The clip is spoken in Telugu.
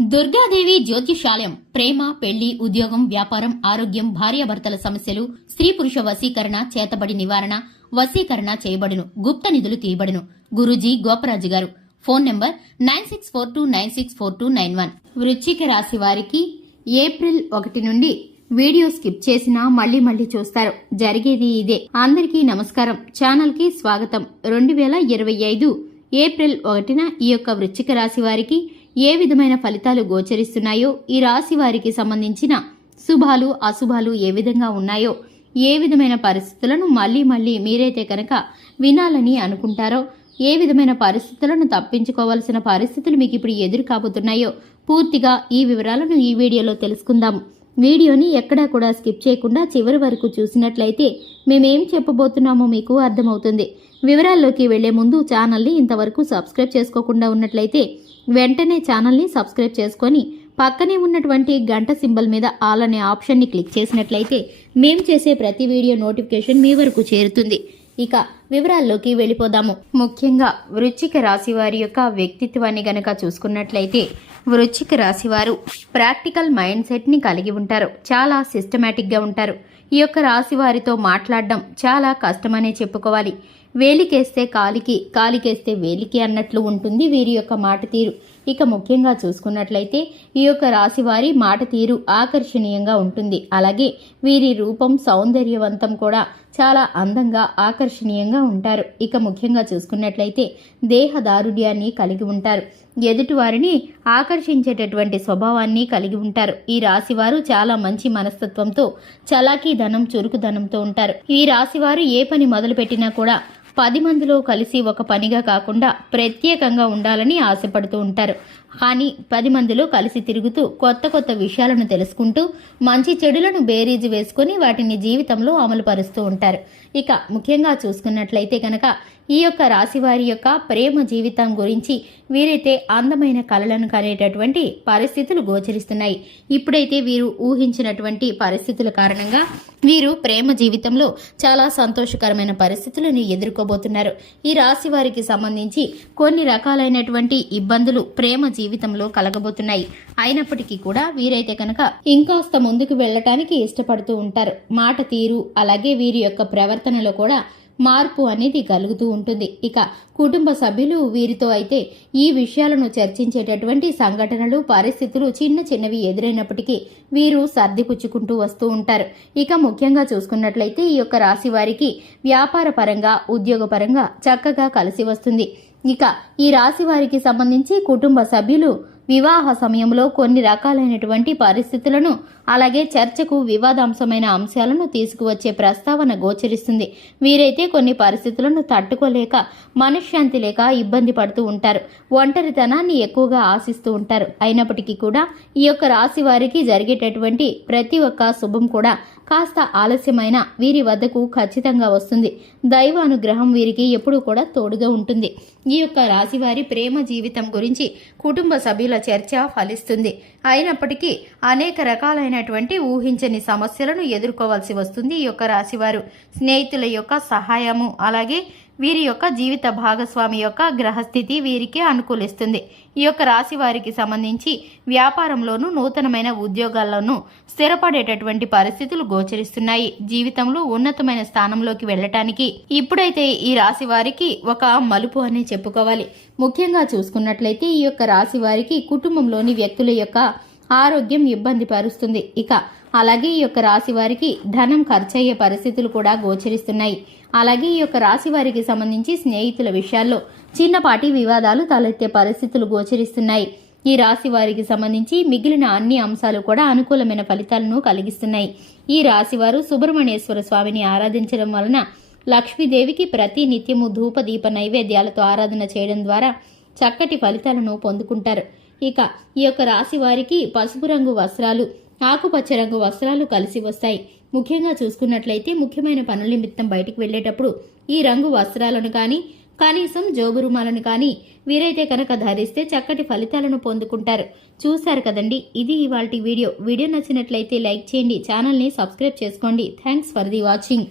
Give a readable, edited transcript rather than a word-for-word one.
దుర్గాదేవి జ్యోతిషాలయం ప్రేమ, పెళ్లి, ఉద్యోగం, వ్యాపారం, ఆరోగ్యం, భార్యాభర్తల సమస్యలు, స్త్రీ పురుష వశీకరణ, చేతబడి నివారణ, వశీకరణ చేయబడును, గుప్త నిధులు తీయబడును. గురూజీ గోపరాజు గారు. Phone number 9642964291. వృశ్చిక రాశి వారికి ఏప్రిల్ 1 నుండి వీడియో స్కిప్ చేసినా మళ్లీ చూస్తారు. జరిగేది ఇదే. అందరికీ నమస్కారం. ఛానల్ కి స్వాగతం. 2025 ఏప్రిల్ 1న ఈ యొక్క వృశ్చిక రాశి వారికి ఏ విధమైన ఫలితాలు గోచరిస్తున్నాయో, ఈ రాశి వారికి సంబంధించిన శుభాలు అశుభాలు ఏ విధంగా ఉన్నాయో, ఏ విధమైన పరిస్థితులను మళ్లీ మీరైతే కనుక వినాలని అనుకుంటారో, ఏ విధమైన పరిస్థితులను తప్పించుకోవాల్సిన పరిస్థితులు మీకు ఇప్పుడు ఎదురు కాబోతున్నాయో పూర్తిగా ఈ వివరాలను ఈ వీడియోలో తెలుసుకుందాము. వీడియోని ఎక్కడా కూడా స్కిప్ చేయకుండా చివరి వరకు చూసినట్లయితే మేమేం చెప్పబోతున్నామో మీకు అర్థమవుతుంది. వివరాల్లోకి వెళ్లే ముందు ఛానల్ని ఇంతవరకు సబ్స్క్రైబ్ చేసుకోకుండా ఉన్నట్లయితే వెంటనే ఛానల్ని సబ్స్క్రైబ్ చేసుకొని పక్కనే ఉన్నటువంటి గంట సింబల్ మీద ఆల్ అనే ఆప్షన్ని క్లిక్ చేసినట్లయితే మేం చేసే ప్రతి వీడియో నోటిఫికేషన్ మీ వరకు చేరుతుంది. ఇక వివరాల్లోకి వెళ్ళిపోదాము. ముఖ్యంగా వృశ్చిక రాశి వారి యొక్క వ్యక్తిత్వాన్ని గనక చూసుకున్నట్లయితే వృశ్చిక రాశి వారు ప్రాక్టికల్ మైండ్ సెట్ ని కలిగి ఉంటారు. చాలా సిస్టమేటిక్ గా ఉంటారు. ఈ యొక్క రాశి వారితో మాట్లాడడం చాలా కష్టమనే చెప్పుకోవాలి. వేలికేస్తే కాలికి, కాలికేస్తే వేలికి అన్నట్లు ఉంటుంది వీరి యొక్క మాట తీరు. ఇక ముఖ్యంగా చూసుకున్నట్లయితే ఈ యొక్క రాశి వారి మాట తీరు ఆకర్షణీయంగా ఉంటుంది. అలాగే వీరి రూపం సౌందర్యవంతం కూడా చాలా అందంగా ఆకర్షణీయంగా ఉంటారు. ఇక ముఖ్యంగా చూసుకున్నట్లయితే దేహ దారుఢ్యాన్ని కలిగి ఉంటారు. ఎదుటి వారిని ఆకర్షించేటటువంటి స్వభావాన్ని కలిగి ఉంటారు. ఈ రాశి వారు చాలా మంచి మనస్తత్వంతో, చలాకీ ధనం, చురుకుదనంతో ఉంటారు. ఈ రాశి వారు ఏ పని మొదలుపెట్టినా కూడా 10 మందిలో కలిసి ఒక పనిగా కాకుండా ప్రత్యేకంగా ఉండాలని ఆశపడుతూ ఉంటారు. కానీ 10 మందిలో కలిసి తిరుగుతూ కొత్త విషయాలను తెలుసుకుంటూ మంచి చెడులను బేరీజు వేసుకుని వాటిని జీవితంలో అమలు పరుస్తూ ఉంటారు. ఇక ముఖ్యంగా చూసుకున్నట్లయితే కనుక ఈ యొక్క రాశి వారి యొక్క ప్రేమ జీవితం గురించి వీరైతే అందమైన కలలను కనేటటువంటి పరిస్థితులు గోచరిస్తున్నాయి. ఇప్పుడైతే వీరు ఊహించినటువంటి పరిస్థితుల కారణంగా వీరు ప్రేమ జీవితంలో చాలా సంతోషకరమైన పరిస్థితులను ఎదుర్కోబోతున్నారు. ఈ రాశి వారికి సంబంధించి కొన్ని రకాలైనటువంటి ఇబ్బందులు ప్రేమ జీవితంలో కలగబోతున్నాయి. అయినప్పటికీ కూడా వీరైతే కనుక ఇంకాస్త ముందుకు వెళ్ళటానికి ఇష్టపడుతూ ఉంటారు. మాట తీరు అలాగే వీరి యొక్క ప్రవర్తనలో కూడా మార్పు అనేది కలుగుతూ ఉంటుంది. ఇక కుటుంబ సభ్యులు వీరితో అయితే ఈ విషయాలను చర్చించేటటువంటి సంఘటనలు, పరిస్థితులు చిన్నవి ఎదురైనప్పటికీ వీరు సర్దిపుచ్చుకుంటూ వస్తూ ఉంటారు. ఇక ముఖ్యంగా చూసుకున్నట్లయితే ఈ యొక్క రాశి వారికి వ్యాపార పరంగా, ఉద్యోగ పరంగా చక్కగా కలిసి వస్తుంది. ఇక ఈ రాశి వారికి సంబంధించి కుటుంబ సభ్యులు వివాహ సమయంలో కొన్ని రకాలైనటువంటి పరిస్థితులను అలాగే చర్చకు వివాదాంశమైన అంశాలను తీసుకువచ్చే ప్రస్తావన గోచరిస్తుంది. వీరైతే కొన్ని పరిస్థితులను తట్టుకోలేక మనశ్శాంతి లేక ఇబ్బంది పడుతూ ఉంటారు. ఒంటరితనాన్ని ఎక్కువగా ఆశిస్తూ ఉంటారు. అయినప్పటికీ కూడా ఈ యొక్క రాశి వారికి జరిగేటటువంటి ప్రతి ఒక్క శుభం కూడా కాస్త ఆలస్యమైన వీరి వద్దకు ఖచ్చితంగా వస్తుంది. దైవానుగ్రహం వీరికి ఎప్పుడూ కూడా తోడుగా ఉంటుంది. ఈ యొక్క రాశి వారి ప్రేమ జీవితం గురించి కుటుంబ సభ్యుల చర్చ ఫలిస్తుంది. అయినప్పటికీ అనేక రకాలైనటువంటి ఊహించని సమస్యలను ఎదుర్కోవాల్సి వస్తుంది. ఈ యొక్క రాశివారు స్నేహితుల యొక్క సహాయము అలాగే వీరి యొక్క జీవిత భాగస్వామి యొక్క గ్రహస్థితి వీరికి అనుకూలిస్తుంది. ఈ యొక్క రాశి వారికి సంబంధించి వ్యాపారంలోనూ నూతనమైన ఉద్యోగాల్లోనూ స్థిరపడేటటువంటి పరిస్థితులు గోచరిస్తున్నాయి. జీవితంలో ఉన్నతమైన స్థానంలోకి వెళ్ళటానికి ఇప్పుడైతే ఈ రాశి వారికి ఒక మలుపు అనే చెప్పుకోవాలి. ముఖ్యంగా చూసుకున్నట్లయితే ఈ యొక్క రాశి వారికి కుటుంబంలోని వ్యక్తుల యొక్క ఆరోగ్యం ఇబ్బంది పరుస్తుంది. ఇక అలాగే ఈ యొక్క రాశి వారికి ధనం ఖర్చయ్యే పరిస్థితులు కూడా గోచరిస్తున్నాయి. అలాగే ఈ యొక్క రాశి వారికి సంబంధించి స్నేహితుల విషయాల్లో చిన్నపాటి వివాదాలు తలెత్తే పరిస్థితులు గోచరిస్తున్నాయి. ఈ రాశి వారికి సంబంధించి మిగిలిన అన్ని అంశాలు కూడా అనుకూలమైన ఫలితాలను కలిగిస్తున్నాయి. ఈ రాశి వారు సుబ్రహ్మణ్యేశ్వర స్వామిని ఆరాధించడం వలన లక్ష్మీదేవికి ప్రతి నిత్యము ధూప దీప నైవేద్యాలతో ఆరాధన చేయడం ద్వారా చక్కటి ఫలితాలను పొందుకుంటారు. ఇక ఈ యొక్క రాశి వారికి పసుపు రంగు వస్త్రాలు, ఆకుపచ్చ రంగు వస్త్రాలు కలిసి వస్తాయి. ముఖ్యంగా చూసుకున్నట్లయితే ముఖ్యమైన పనుల నిమిత్తం బయటికి వెళ్లేటప్పుడు ఈ రంగు వస్త్రాలను కానీ కనీసం జోబు రుమాలను కానీ వీరైతే కనుక ధరిస్తే చక్కటి ఫలితాలను పొందుకుంటారు. చూశారు కదండి, ఇది ఇవాల్టి వీడియో. వీడియో నచ్చినట్లయితే లైక్ చేయండి, ఛానల్ని సబ్స్క్రైబ్ చేసుకోండి. Thanks for the watching.